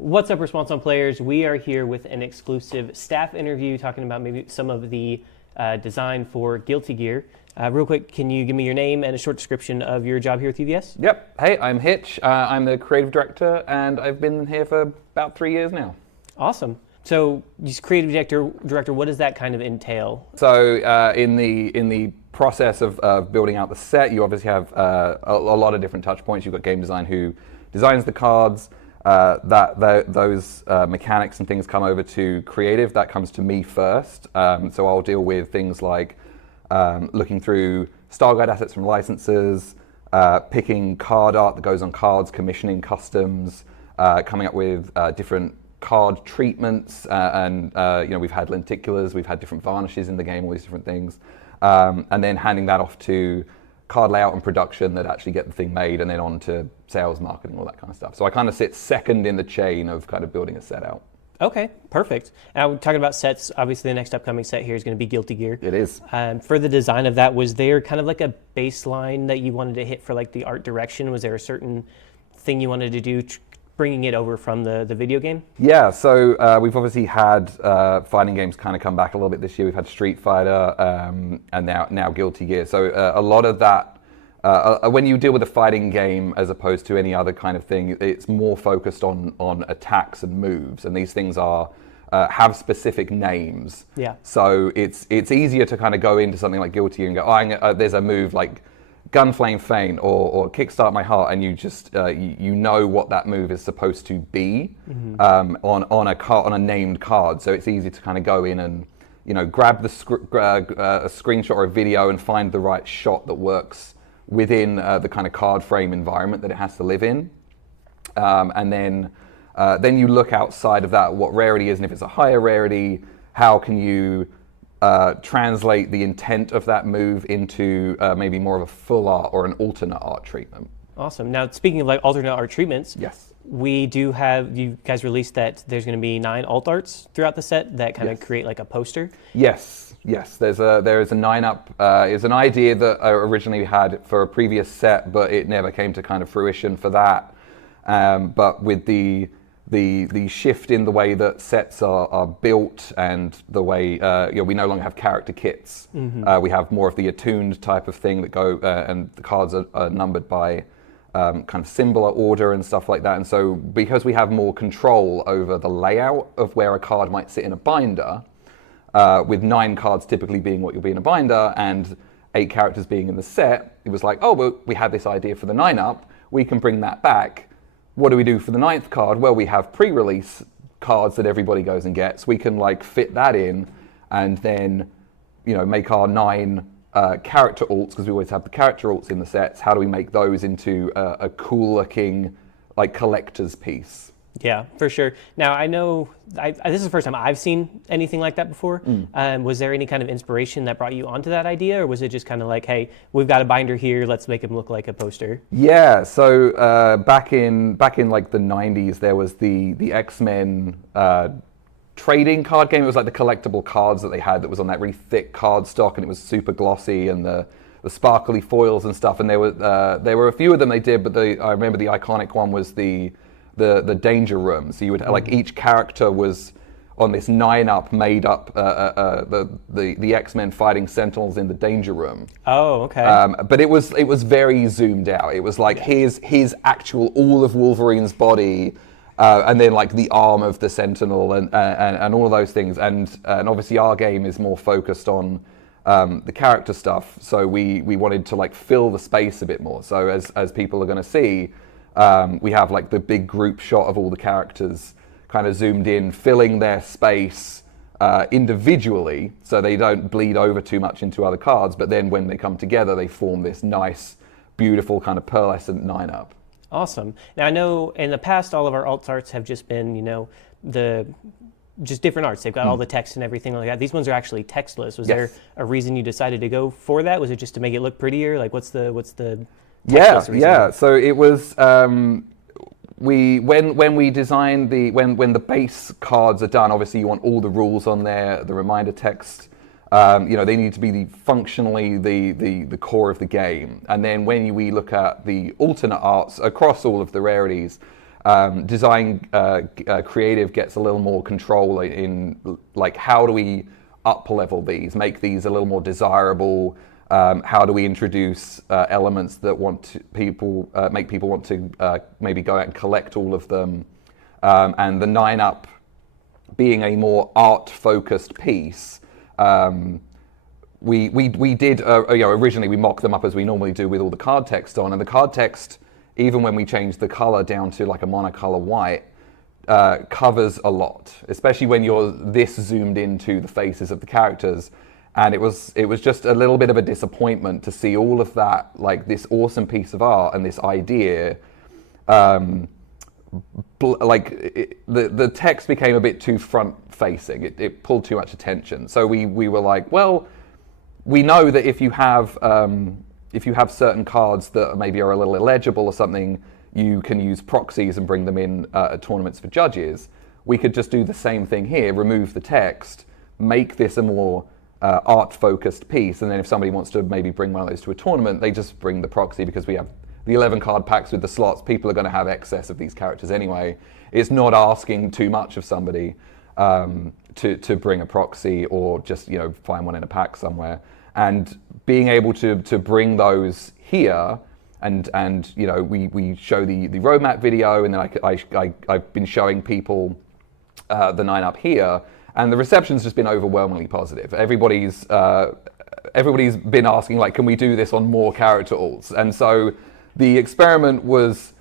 What's up, Response On Players? We are here with an exclusive staff interview talking about maybe some of the design for Guilty Gear. Real quick, can you give me your name and a short description of your job here with UVS? Yep. Hey, I'm Hitch. I'm the creative director, and I've been here for about 3 years now. Awesome. So, just creative director, what does that kind of entail? So, in the process of building out the set, you obviously have a lot of different touch points. You've got game design who designs the cards. Those mechanics and things come over to creative. That comes to me first. So I'll deal with things like looking through style guide assets from licenses, picking card art that goes on cards, commissioning customs, coming up with different card treatments, and we've had lenticulars, we've had different varnishes in the game, all these different things, and then handing that off to card layout and production that actually get the thing made, and then on to sales, marketing, all that kind of stuff. So I kind of sit second in the chain of kind of building a set out. Okay, perfect. Now, we're talking about sets. Obviously, the next upcoming set here is going to be Guilty Gear. It is. For the design of that, was there kind of like a baseline that you wanted to hit for like the art direction? Was there a certain thing you wanted to do, bringing it over from the video game? Yeah, so we've obviously had fighting games kind of come back a little bit this year. We've had Street Fighter and now Guilty Gear. So a lot of that, when you deal with a fighting game as opposed to any other kind of thing, it's more focused on attacks and moves, and these things have specific names. Yeah. So it's easier to kind of go into something like Guilty and go, there's a move like Gunflame Feint or Kickstart My Heart, and you just you know what that move is supposed to be on a named card. So it's easy to kind of go in and grab a screenshot or a video and find the right shot that works within the kind of card frame environment that it has to live in, and then you look outside of that what rarity is, and if it's a higher rarity, how can you translate the intent of that move into maybe more of a full art or an alternate art treatment. Awesome. Now, speaking of like alternate art treatments, yes, we do have, you guys released that there's going to be 9 alt arts throughout the set that kind of create like a poster. Yes. There is a 9-up. It's an idea that I originally had for a previous set, but it never came to kind of fruition for that. But with the shift in the way that sets are built and the way we no longer have character kits. We have more of the attuned type of thing that go and the cards are numbered by kind of symbol order and stuff like that. And so because we have more control over the layout of where a card might sit in a binder, with 9 cards typically being what you'll be in a binder and 8 characters being in the set, it was like, oh, well, we had this idea for the 9-up, we can bring that back. What do we do for the 9th card? Well, we have pre-release cards that everybody goes and gets. We can like fit that in and then, make our 9 character alts, because we always have the character alts in the sets. How do we make those into a cool looking like collector's piece? Yeah, for sure. Now, I know this is the first time I've seen anything like that before. Was there any kind of inspiration that brought you onto that idea, or was it just kind of like, hey, we've got a binder here, let's make him look like a poster? Yeah, so back in like the 90s, there was the X-Men trading card game. It was like the collectible cards that they had that was on that really thick card stock, and it was super glossy, and the sparkly foils and stuff. And there were a few of them they did, but I remember the iconic one was the danger room. So you would like each character was on this 9-up made up the X-Men fighting Sentinels in the danger room. Oh, okay. But it was very zoomed out. It was like his actual all of Wolverine's body, and then like the arm of the Sentinel and all of those things. And obviously our game is more focused on the character stuff. So we wanted to like fill the space a bit more. So as people are going to see. We have like the big group shot of all the characters kind of zoomed in, filling their space individually so they don't bleed over too much into other cards, but then when they come together they form this nice, beautiful kind of pearlescent 9-up. Awesome. Now, I know in the past all of our alt arts have just been, just different arts. They've got all the text and everything like that. These ones are actually textless. Was there a reason you decided to go for that? Was it just to make it look prettier? Like what's the Yeah. So it was when we designed when the base cards are done. Obviously, you want all the rules on there, the reminder text. They need to be functionally the core of the game. And then when we look at the alternate arts across all of the rarities, Design creative gets a little more control in like how do we up level these, make these a little more desirable. How do we introduce elements that make people want to maybe go out and collect all of them? And the 9-Up being a more art-focused piece, we did originally we mocked them up as we normally do with all the card text on, and the card text, even when we changed the color down to like a monocolor white, covers a lot, especially when you're this zoomed into the faces of the characters. And it was just a little bit of a disappointment to see all of that, like this awesome piece of art and this idea, the text became a bit too front-facing. It pulled too much attention. So we were like, well, we know that if you have certain cards that maybe are a little illegible or something, you can use proxies and bring them in at tournaments for judges. We could just do the same thing here, remove the text, make this a more art-focused piece, and then if somebody wants to maybe bring one of those to a tournament, they just bring the proxy, because we have the 11 card packs with the slots. People are going to have excess of these characters anyway. It's not asking too much of somebody to bring a proxy or just find one in a pack somewhere. And being able to bring those here, and we show the roadmap video, and then I've been showing people the 9-Up here. And the reception's just been overwhelmingly positive. Everybody's been asking, like, can we do this on more character alts? And so the experiment was,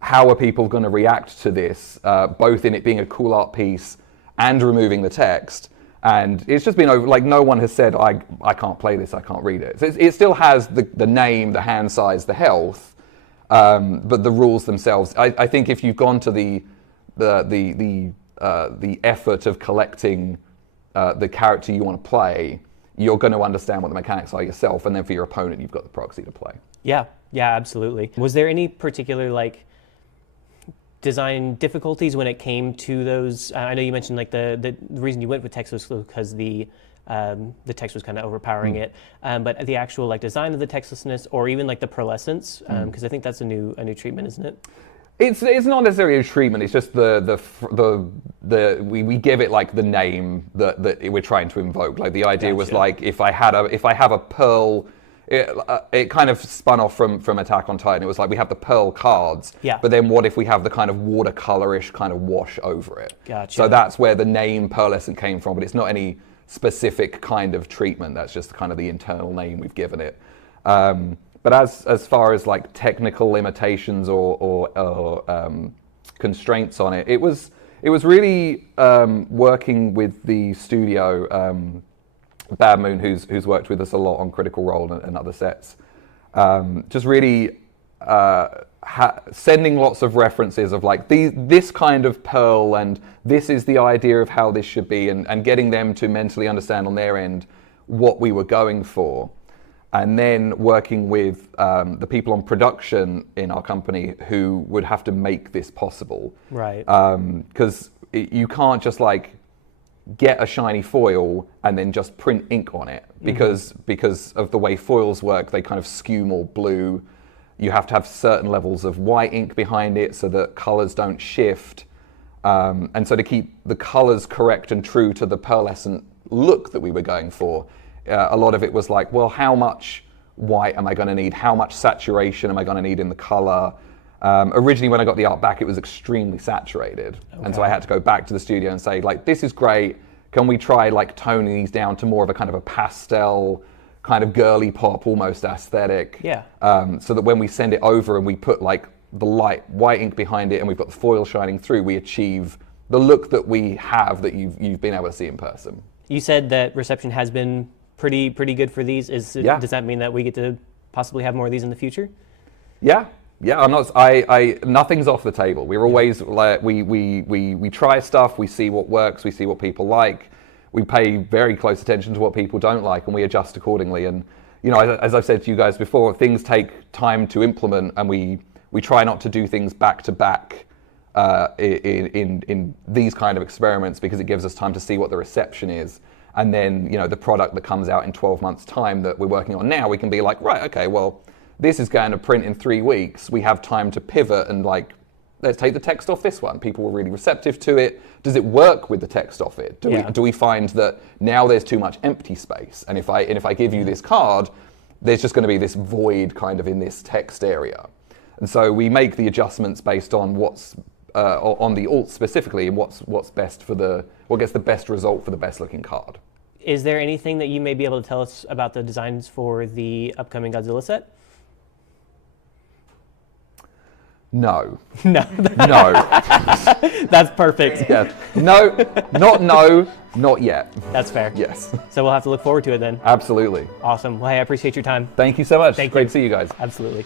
how are people going to react to this, both in it being a cool art piece and removing the text? And it's just been over, like, no one has said, I can't play this, I can't read it. So it still has the name, the hand size, the health, but the rules themselves. I think if you've gone to the effort of collecting the character you want to play, you're going to understand what the mechanics are yourself, and then for your opponent, you've got the proxy to play. Yeah, absolutely. Was there any particular design difficulties when it came to those? I know you mentioned the reason you went with text was because the text was kind of overpowering it, but the actual design of the textlessness, or even the pearlescence, because I think that's a new treatment, isn't it? It's not necessarily a treatment. It's just we give it the name that we're trying to invoke. The idea was if I have a pearl, it kind of spun off from Attack on Titan. It was we have the pearl cards, but then what if we have the kind of watercolorish kind of wash over it? Gotcha. So that's where the name pearlescent came from, but it's not any specific kind of treatment. That's just kind of the internal name we've given it. But as far as technical limitations or constraints on it, it was really working with the studio, Bad Moon, who's worked with us a lot on Critical Role and other sets. Just really sending lots of references of this kind of pearl, and this is the idea of how this should be, and getting them to mentally understand on their end what we were going for. And then working with the people on production in our company who would have to make this possible. Right. Because you can't just get a shiny foil and then just print ink on it, because of the way foils work, they kind of skew more blue. You have to have certain levels of white ink behind it so that colors don't shift. And so to keep the colors correct and true to the pearlescent look that we were going for, a lot of it was well, how much white am I going to need? How much saturation am I going to need in the color? Originally, when I got the art back, it was extremely saturated. Okay. And so I had to go back to the studio and say, this is great. Can we try toning these down to more of a kind of a pastel, kind of girly pop, almost aesthetic? Yeah. So that when we send it over and we put the light white ink behind it and we've got the foil shining through, we achieve the look that we have that you've been able to see in person. You said that reception has been pretty good for these. Does that mean that we get to possibly have more of these in the future? Yeah. I'm not. Nothing's off the table. We're always we try stuff. We see what works. We see what people like. We pay very close attention to what people don't like, and we adjust accordingly. And as I've said to you guys before, things take time to implement, and we try not to do things back to back in these kind of experiments, because it gives us time to see what the reception is. And then, the product that comes out in 12 months' time that we're working on now, we can be right, okay, well, this is going to print in 3 weeks. We have time to pivot and let's take the text off this one. People were really receptive to it. Does it work with the text off it? Do we find that now there's too much empty space? And if I give you this card, there's just going to be this void kind of in this text area. And so we make the adjustments based on what's on the alt specifically, and what's best for what gets the best result for the best looking card. Is there anything that you may be able to tell us about the designs for the upcoming Godzilla set? No. No. No. That's perfect. Yeah. No, not yet. That's fair. Yes. So we'll have to look forward to it then. Absolutely. Awesome. Well, hey, I appreciate your time. Thank you so much. Thank Great you. to see you guys. Absolutely.